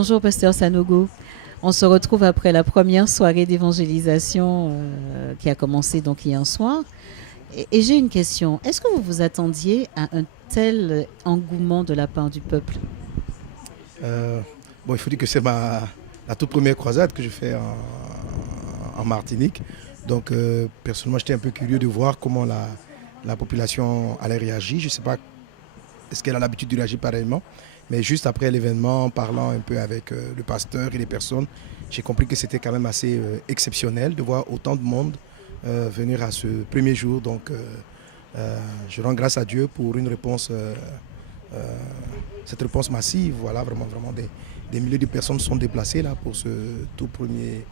Bonjour, pasteur Sanogo. On se retrouve après la première soirée d'évangélisation qui a commencé donc hier soir. Et j'ai une question. Est-ce que vous vous attendiez à un tel engouement de la part du peuple? Euh, il faut dire que c'est la toute première croisade que je fais en Martinique. Donc, personnellement, j'étais un peu curieux de voir comment la population allait réagir. Je ne sais pas, est-ce qu'elle a l'habitude de réagir pareillement. Mais juste après l'événement, en parlant un peu avec le pasteur et les personnes, j'ai compris que c'était quand même assez exceptionnel de voir autant de monde venir à ce premier jour. Donc, je rends grâce à Dieu pour une réponse, cette réponse massive. Voilà, vraiment des milliers de personnes sont déplacées là pour ce tout premier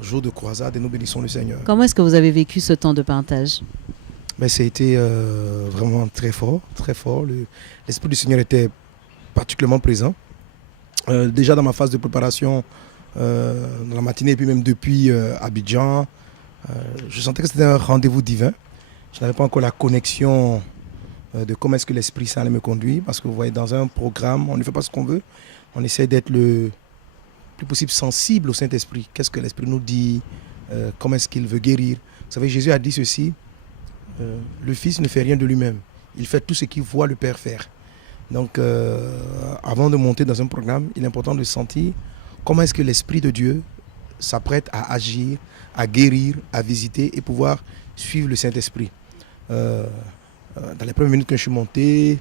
jour de croisade et nous bénissons le Seigneur. Comment est-ce que vous avez vécu ce temps de partage? Mais ça a été vraiment très fort, très fort. L'Esprit du Seigneur était particulièrement présent. Déjà dans ma phase de préparation, dans la matinée et puis même depuis Abidjan, je sentais que c'était un rendez-vous divin. Je n'avais pas encore la connexion de comment est-ce que l'Esprit Saint allait me conduire. Parce que vous voyez, dans un programme, on ne fait pas ce qu'on veut. On essaie d'être le plus possible sensible au Saint-Esprit. Qu'est-ce que l'Esprit nous dit? Comment est-ce qu'il veut guérir? Vous savez, Jésus a dit ceci. Le Fils ne fait rien de lui-même. Il fait tout ce qu'il voit le Père faire. Donc, avant de monter dans un programme, il est important de sentir comment est-ce que l'Esprit de Dieu s'apprête à agir, à guérir, à visiter et pouvoir suivre le Saint-Esprit. Dans les premières minutes que je suis monté,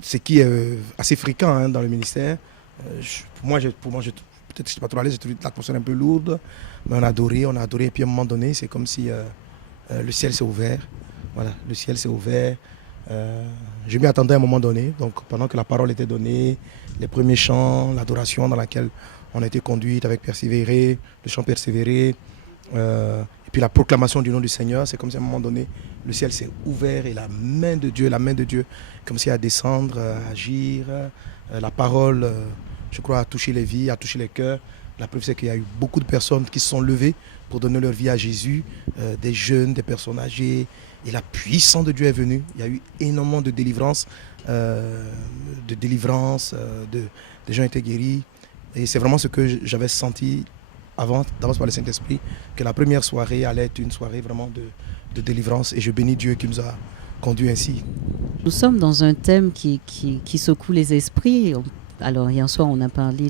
ce qui est assez fréquent dans le ministère, pour moi, peut-être que je ne suis pas trop à l'aise, j'ai trouvé l'atmosphère un peu lourde, mais on a adoré, et puis à un moment donné, c'est comme si le ciel s'est ouvert. Voilà, le ciel s'est ouvert. Je m'y attendais à un moment donné, donc pendant que la parole était donnée, les premiers chants, l'adoration dans laquelle on a été conduite avec persévérer, le chant persévérer, et puis la proclamation du nom du Seigneur, c'est comme si à un moment donné, le ciel s'est ouvert et la main de Dieu, comme si à descendre, à agir, la parole, je crois, a touché les vies, a touché les cœurs. La preuve, c'est qu'il y a eu beaucoup de personnes qui se sont levées pour donner leur vie à Jésus, des jeunes, des personnes âgées. Et la puissance de Dieu est venue. Il y a eu énormément de délivrance, des gens étaient guéris. Et c'est vraiment ce que j'avais senti avant, d'avance par le Saint-Esprit, que la première soirée allait être une soirée vraiment de délivrance. Et je bénis Dieu qui nous a conduits ainsi. Nous sommes dans un thème qui secoue les esprits. Alors, hier soir, on a parlé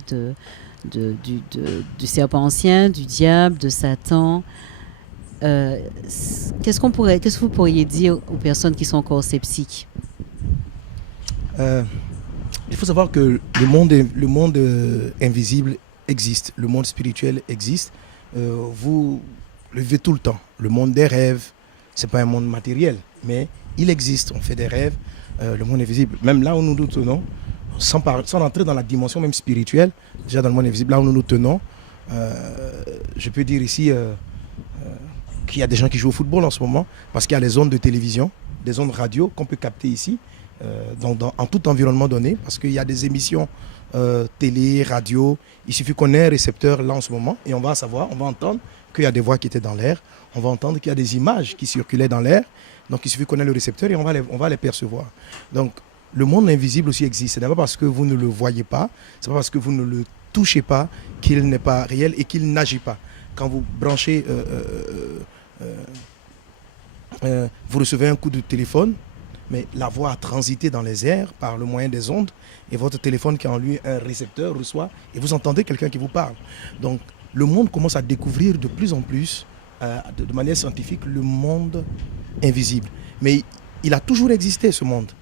du serpent ancien, du diable, de Satan. Qu'est-ce que vous pourriez dire aux personnes qui sont encore sceptiques? Il faut savoir que le monde invisible existe, le monde spirituel existe. Vous le vivez tout le temps. Le monde des rêves, ce n'est pas un monde matériel, mais il existe. On fait des rêves, le monde invisible. Même là où nous nous tenons, sans entrer dans la dimension même spirituelle, déjà dans le monde invisible, là où nous nous tenons, je peux dire ici qu'il y a des gens qui jouent au football en ce moment, parce qu'il y a les ondes de télévision, des ondes radio qu'on peut capter ici, en tout environnement donné, parce qu'il y a des émissions télé, radio. Il suffit qu'on ait un récepteur là en ce moment, et on va entendre qu'il y a des voix qui étaient dans l'air, on va entendre qu'il y a des images qui circulaient dans l'air, donc il suffit qu'on ait le récepteur et on va les percevoir. Donc le monde invisible aussi existe. Ce n'est pas parce que vous ne le voyez pas, ce n'est pas parce que vous ne le touchez pas qu'il n'est pas réel et qu'il n'agit pas. Quand vous branchez, vous recevez un coup de téléphone, mais la voix a transité dans les airs par le moyen des ondes et votre téléphone qui a en lui un récepteur reçoit et vous entendez quelqu'un qui vous parle. Donc le monde commence à découvrir de plus en plus, de manière scientifique, le monde invisible. Mais il a toujours existé, ce monde.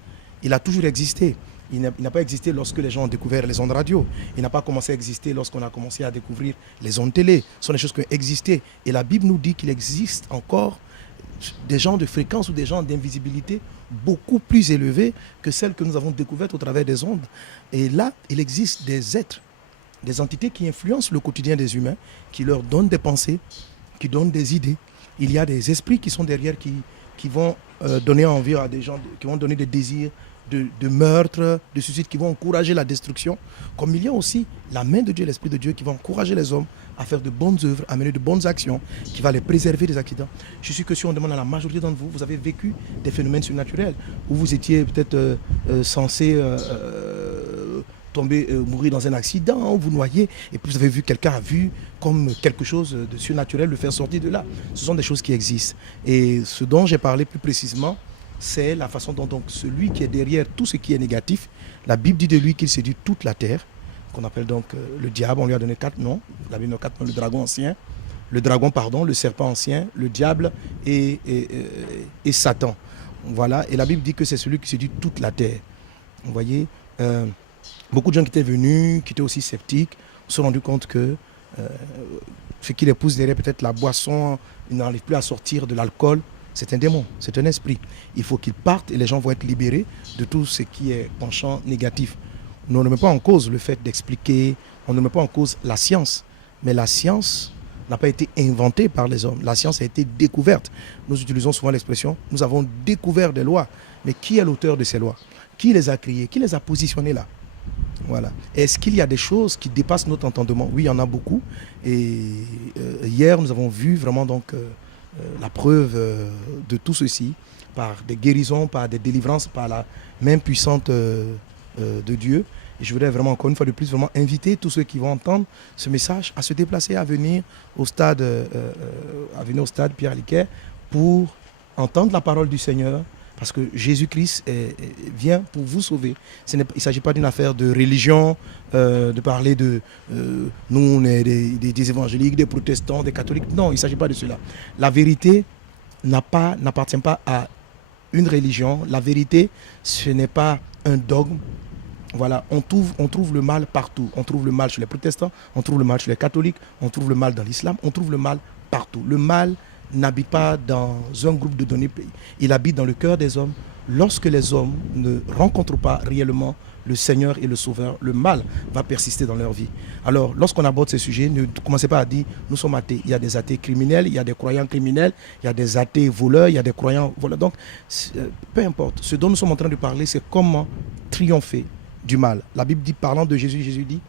Il a toujours existé. Il n'a pas existé lorsque les gens ont découvert les ondes radio. Il n'a pas commencé à exister lorsqu'on a commencé à découvrir les ondes télé. Ce sont des choses qui ont existé. Et la Bible nous dit qu'il existe encore des gens de fréquence ou des gens d'invisibilité beaucoup plus élevés que celles que nous avons découvertes au travers des ondes. Et là, il existe des êtres, des entités qui influencent le quotidien des humains, qui leur donnent des pensées, qui donnent des idées. Il y a des esprits qui sont derrière, qui vont donner envie à des gens, qui vont donner des désirs de meurtre, de suicide, qui vont encourager la destruction. Comme il y a aussi la main de Dieu, l'Esprit de Dieu qui va encourager les hommes à faire de bonnes œuvres, à mener de bonnes actions, qui va les préserver des accidents. Je suis que si on demande à la majorité d'entre vous, vous avez vécu des phénomènes surnaturels, où vous étiez peut-être censé tomber, mourir dans un accident, vous noyez, et puis vous avez vu quelqu'un a vu comme quelque chose de surnaturel le faire sortir de là. Ce sont des choses qui existent. Et ce dont j'ai parlé plus précisément, c'est la façon dont donc, celui qui est derrière tout ce qui est négatif, la Bible dit de lui qu'il séduit toute la terre, qu'on appelle donc le diable. On lui a donné 4 noms. La Bible donne 4 noms: le dragon ancien, le serpent ancien, le diable et Satan. Voilà. Et la Bible dit que c'est celui qui séduit toute la terre. Vous voyez, beaucoup de gens qui étaient venus, qui étaient aussi sceptiques, se sont rendus compte que ce qui les pousse derrière peut-être la boisson, ils n'arrivent plus à sortir de l'alcool. C'est un démon, c'est un esprit. Il faut qu'il parte et les gens vont être libérés de tout ce qui est penchant négatif. On ne met pas en cause le fait d'expliquer, on ne met pas en cause la science. Mais la science n'a pas été inventée par les hommes. La science a été découverte. Nous utilisons souvent l'expression, nous avons découvert des lois. Mais qui est l'auteur de ces lois? Qui les a créées? Qui les a positionnées là? Voilà. Est-ce qu'il y a des choses qui dépassent notre entendement? Oui, il y en a beaucoup. Et hier, nous avons vu vraiment donc la preuve de tout ceci par des guérisons, par des délivrances, par la main puissante de Dieu. Et je voudrais vraiment, encore une fois de plus, vraiment inviter tous ceux qui vont entendre ce message à se déplacer, à venir au stade Pierre Liquet pour entendre la parole du Seigneur. Parce que Jésus-Christ vient pour vous sauver. Il ne s'agit pas d'une affaire de religion, de parler de nous, on est des évangéliques, des protestants, des catholiques. Non, il ne s'agit pas de cela. La vérité n'appartient pas à une religion. La vérité, ce n'est pas un dogme. Voilà, on trouve le mal partout. On trouve le mal chez les protestants, on trouve le mal chez les catholiques, on trouve le mal dans l'islam, on trouve le mal partout. Le mal n'habite pas dans un groupe de données, il habite dans le cœur des hommes. Lorsque les hommes ne rencontrent pas réellement le Seigneur et le Sauveur, le mal va persister dans leur vie. Alors, lorsqu'on aborde ces sujets, ne commencez pas à dire nous sommes athées. Il y a des athées criminels, il y a des croyants criminels, il y a des athées voleurs, il y a des croyants voleurs. Donc, peu importe. Ce dont nous sommes en train de parler, c'est comment triompher du mal. La Bible dit, parlant de Jésus, Jésus dit: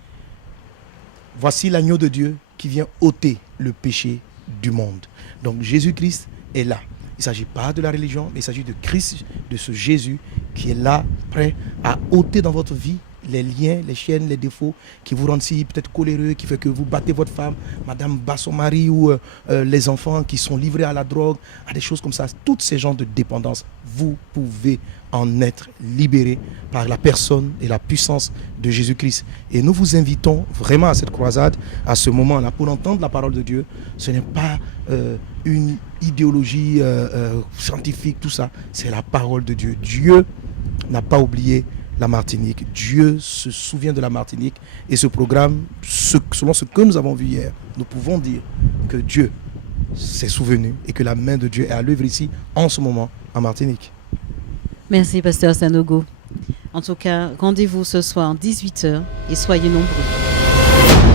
voici l'agneau de Dieu qui vient ôter le péché du monde. Donc Jésus-Christ est là. Il ne s'agit pas de la religion, mais il s'agit de Christ, de ce Jésus qui est là, prêt à ôter dans votre vie les liens, les chaînes, les défauts qui vous rendent si peut-être coléreux, qui fait que vous battez votre femme, madame bat son mari, ou les enfants qui sont livrés à la drogue, à des choses comme ça. Toutes ces genres de dépendance, vous pouvez en être libéré par la personne et la puissance de Jésus-Christ. Et nous vous invitons vraiment à cette croisade, à ce moment-là, pour entendre la parole de Dieu. Ce n'est pas une idéologie scientifique, tout ça. C'est la parole de Dieu. Dieu n'a pas oublié la Martinique. Dieu se souvient de la Martinique. Et ce programme, selon ce que nous avons vu hier, nous pouvons dire que Dieu s'est souvenu et que la main de Dieu est à l'œuvre ici, en ce moment, en Martinique. Merci, Pasteur Sanogo. En tout cas, rendez-vous ce soir, 18h, et soyez nombreux.